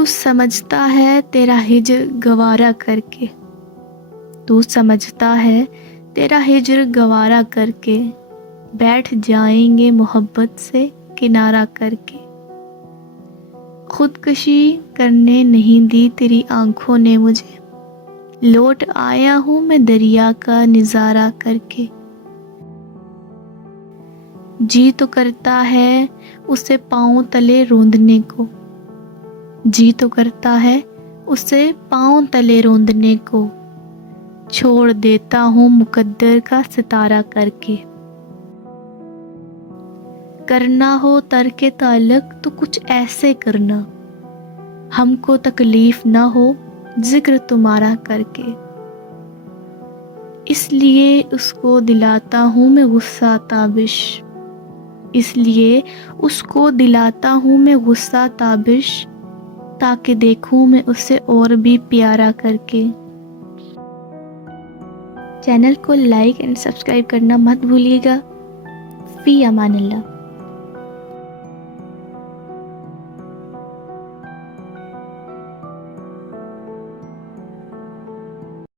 तू समझता है तेरा हिज्र गवारा करके, तू समझता है तेरा हिज्र गवारा करके, बैठ जाएंगे मोहब्बत से किनारा करके। खुदकशी करने नहीं दी तेरी आंखों ने मुझे, लौट आया हूँ मैं दरिया का नज़ारा करके। जी तो करता है उसे पाँव तले रोंदने को, जी तो करता है उसे पाँव तले रोंदने को, छोड़ देता हूँ मुकद्दर का सितारा करके। करना हो तरके ताल्लुक तो कुछ ऐसे करना, हमको तकलीफ ना हो जिक्र तुम्हारा करके। इसलिए उसको दिलाता हूँ मैं गुस्सा ताबिश, इसलिए उसको दिलाता हूँ मैं गुस्सा ताबिश, ताकि देखूँ मैं उसे और भी प्यारा करके। चैनल को लाइक एंड सब्सक्राइब करना मत भूलिएगा। फ़ी अमानिल्लाह।